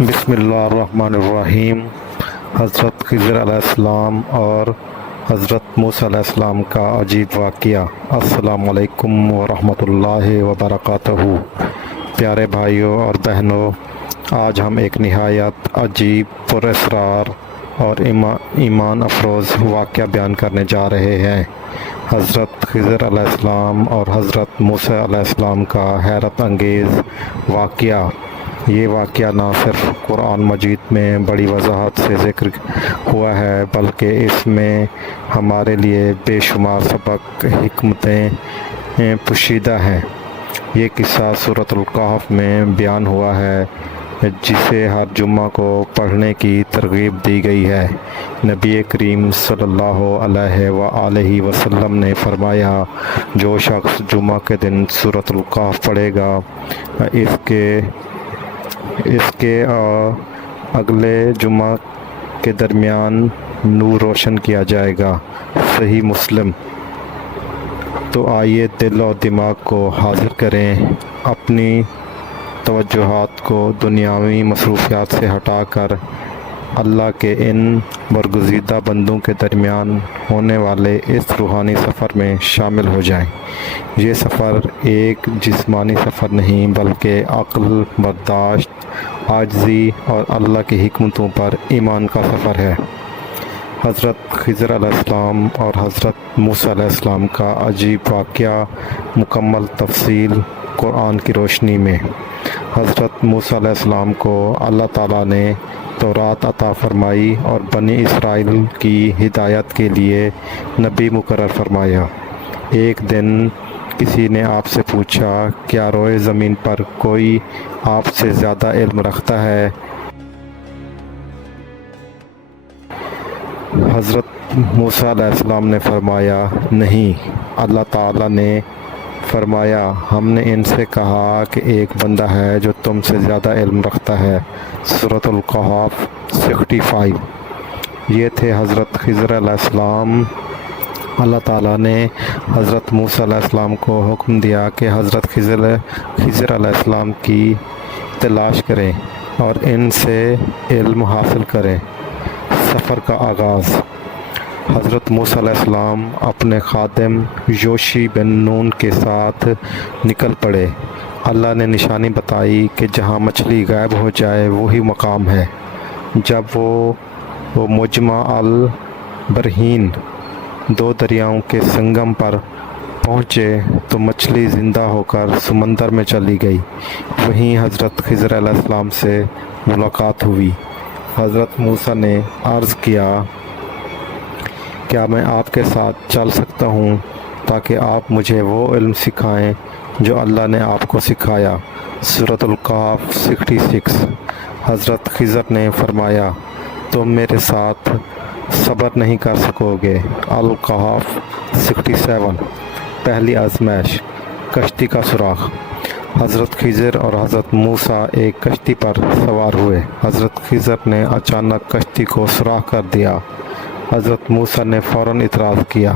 بسم اللہ الرحمن الرحیم۔ حضرت خضر علیہ السلام اور حضرت موسیٰ علیہ السلام کا عجیب واقعہ۔ السلام علیکم ورحمۃ اللہ وبرکاتہ۔ پیارے بھائیوں اور بہنوں، آج ہم ایک نہایت عجیب، پراسرار اور ایمان افروز واقعہ بیان کرنے جا رہے ہیں۔ حضرت خضر علیہ السلام اور حضرت موسیٰ علیہ السلام کا حیرت انگیز واقعہ۔ یہ واقعہ نہ صرف قرآن مجید میں بڑی وضاحت سے ذکر ہوا ہے، بلکہ اس میں ہمارے لیے بے شمار سبق، حکمتیں پوشیدہ ہیں۔ یہ قصہ سورۃ الکہف میں بیان ہوا ہے، جسے ہر جمعہ کو پڑھنے کی ترغیب دی گئی ہے۔ نبی کریم صلی اللہ علیہ وآلہ وسلم نے فرمایا، جو شخص جمعہ کے دن سورۃ الکہف پڑھے گا، اس کے اگلے جمعہ کے درمیان نور روشن کیا جائے گا۔ صحیح مسلم۔ تو آئیے دل اور دماغ کو حاضر کریں، اپنی توجہات کو دنیاوی مصروفیات سے ہٹا کر اللہ کے ان برگزیدہ بندوں کے درمیان ہونے والے اس روحانی سفر میں شامل ہو جائیں۔ یہ سفر ایک جسمانی سفر نہیں، بلکہ عقل، برداشت، عاجزی اور اللہ کی حکمتوں پر ایمان کا سفر ہے۔ حضرت خضر علیہ السلام اور حضرت موسیٰ علیہ السلام کا عجیب واقعہ، مکمل تفصیل قرآن کی روشنی میں۔ حضرت موسیٰ علیہ السلام کو اللہ تعالیٰ نے تورات عطا فرمائی اور بنی اسرائیل کی ہدایت کے لیے نبی مقرر فرمایا۔ ایک دن کسی نے آپ سے پوچھا، کیا روئے زمین پر کوئی آپ سے زیادہ علم رکھتا ہے؟ حضرت موسیٰ علیہ السلام نے فرمایا، نہیں۔ اللہ تعالیٰ نے فرمایا، ہم نے ان سے کہا کہ ایک بندہ ہے جو تم سے زیادہ علم رکھتا ہے۔ سورۃ الکہف 65۔ یہ تھے حضرت خضر علیہ السلام۔ اللہ تعالیٰ نے حضرت موسیٰ علیہ السلام کو حکم دیا کہ حضرت خضر علیہ السلام کی تلاش کریں اور ان سے علم حاصل کریں۔ سفر کا آغاز۔ حضرت موسیٰ علیہ السلام اپنے خادم یوشع بن نون کے ساتھ نکل پڑے۔ اللہ نے نشانی بتائی کہ جہاں مچھلی غائب ہو جائے وہی مقام ہے۔ جب وہ مجمع البحرین، دو دریاؤں کے سنگم پر پہنچے تو مچھلی زندہ ہو کر سمندر میں چلی گئی۔ وہیں حضرت خضر علیہ السلام سے ملاقات ہوئی۔ حضرت موسیٰ نے عرض کیا، کیا میں آپ کے ساتھ چل سکتا ہوں تاکہ آپ مجھے وہ علم سکھائیں جو اللہ نے آپ کو سکھایا؟ سورۃ الکہف 66۔ حضرت خضر نے فرمایا، تم میرے ساتھ صبر نہیں کر سکو گے۔ الکہف 67۔ پہلی آزمائش، کشتی کا سراغ۔ حضرت خضر اور حضرت موسیٰ ایک کشتی پر سوار ہوئے۔ حضرت خضر نے اچانک کشتی کو سوراخ کر دیا۔ حضرت موسیٰ نے فوراً اعتراض کیا،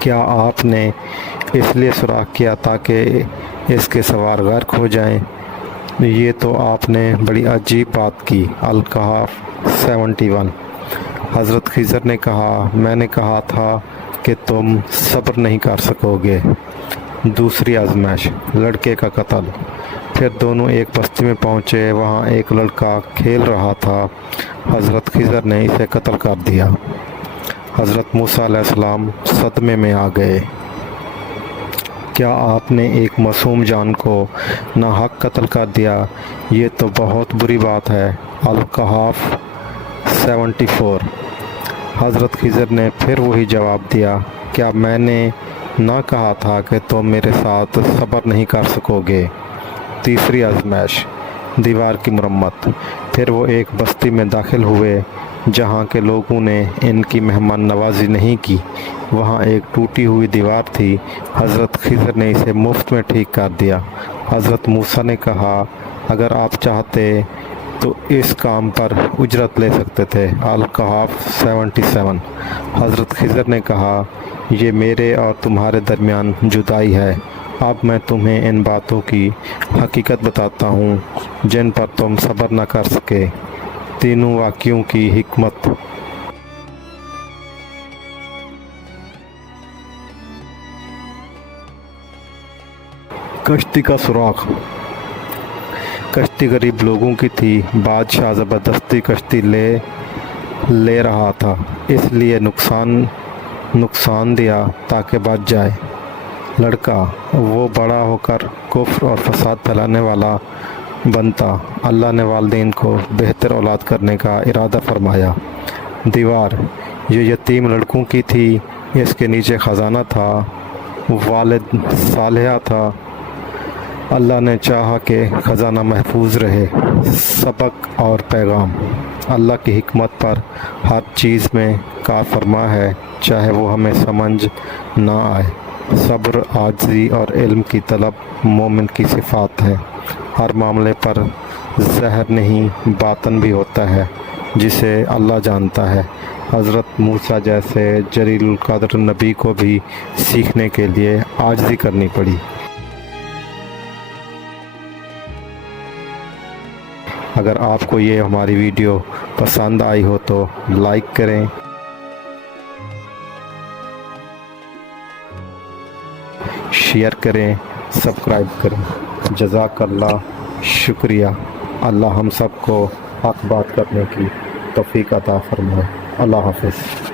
کیا آپ نے اس لیے سوراخ کیا تاکہ اس کے سوار غرق ہو جائیں؟ یہ تو آپ نے بڑی عجیب بات کی۔ الکہف 71۔ حضرت خضر نے کہا، میں نے کہا تھا کہ تم صبر نہیں کر سکو گے۔ دوسری آزمائش، لڑکے کا قتل۔ پھر دونوں ایک بستی میں پہنچے، وہاں ایک لڑکا کھیل رہا تھا۔ حضرت خضر نے اسے قتل کر دیا۔ حضرت موسیٰ علیہ السلام صدمے میں آ گئے، کیا آپ نے ایک معصوم جان کو ناحق قتل کر دیا؟ یہ تو بہت بری بات ہے۔ الکہف 74۔ حضرت خضر نے پھر وہی جواب دیا، کیا میں نے نہ کہا تھا کہ تم میرے ساتھ صبر نہیں کر سکو گے؟ تیسری آزمائش، دیوار کی مرمت۔ پھر وہ ایک بستی میں داخل ہوئے جہاں کے لوگوں نے ان کی مہمان نوازی نہیں کی۔ وہاں ایک ٹوٹی ہوئی دیوار تھی۔ حضرت خضر نے اسے مفت میں ٹھیک کر دیا۔ حضرت موسیٰ نے کہا، اگر آپ چاہتے تو اس کام پر اجرت لے سکتے تھے۔ الکہف 77۔ حضرت خضر نے کہا، یہ میرے اور تمہارے درمیان جدائی ہے، اب میں تمہیں ان باتوں کی حقیقت بتاتا ہوں جن پر تم صبر نہ کر سکے۔ تینوں واقعوں کی حکمت۔ کشتی کا سراغ۔ کشتی غریب لوگوں کی تھی۔ بادشاہ زبردستی کشتی لے رہا تھا، اس لیے نقصان دیا تاکہ بچ جائے۔ لڑکا، وہ بڑا ہو کر کفر اور فساد پھیلانے والا بنتا۔ اللہ نے والدین کو بہتر اولاد کرنے کا ارادہ فرمایا۔ دیوار، یہ یتیم لڑکوں کی تھی، اس کے نیچے خزانہ تھا۔ والد صالح تھا، اللہ نے چاہا کہ خزانہ محفوظ رہے۔ سبق اور پیغام۔ اللہ کی حکمت پر ہر چیز میں کار فرما ہے، چاہے وہ ہمیں سمجھ نہ آئے۔ صبر، عاجزی اور علم کی طلب مومن کی صفات ہے۔ ہر معاملے پر ظاہر نہیں، باطن بھی ہوتا ہے، جسے اللہ جانتا ہے۔ حضرت موسیٰ جیسے جلیل القدر نبی کو بھی سیکھنے کے لیے عاجزی کرنی پڑی۔ اگر آپ کو یہ ہماری ویڈیو پسند آئی ہو تو لائک کریں، شیئر کریں، سبسکرائب کریں۔ جزاک اللہ، شکریہ۔ اللہ ہم سب کو حق بات کرنے کی توفیق عطا فرمائے۔ اللہ حافظ۔